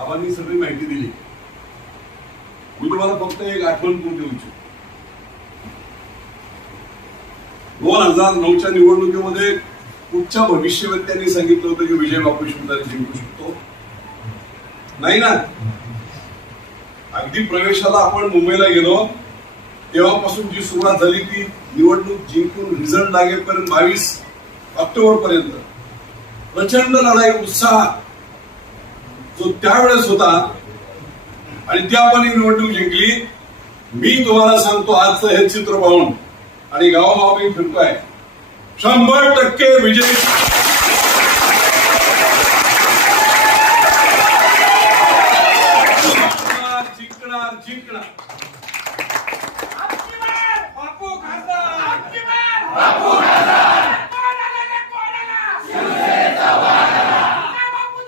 आम्हाला सगळी माहिती दिली. मी तुम्हाला फक्त एक आठवण करून देऊ इच्छितो. 2009च्या निवडणुकीमध्ये कुठच्या भविष्यवेत्यांनी सांगितलं होतं की विजय बापू शिवतारे जिंकू शकतो? नाही ना. अगदी प्रवेशाला आपण मुंबईला गेलो तेव्हापासून जी सुरुवात झाली ती निवडणूक जिंकून रिझल्ट लागेपर्यंत 22 ऑक्टोबर पर्यंत प्रचंड लढाई, उत्साह जो त्यावेळेस होता आणि ती आपण ही निवडणूक जिंकली. मी तुम्हाला सांगतो आजचं हे चित्र पाहून आणि गावोगावी फिरतोय 100% विजय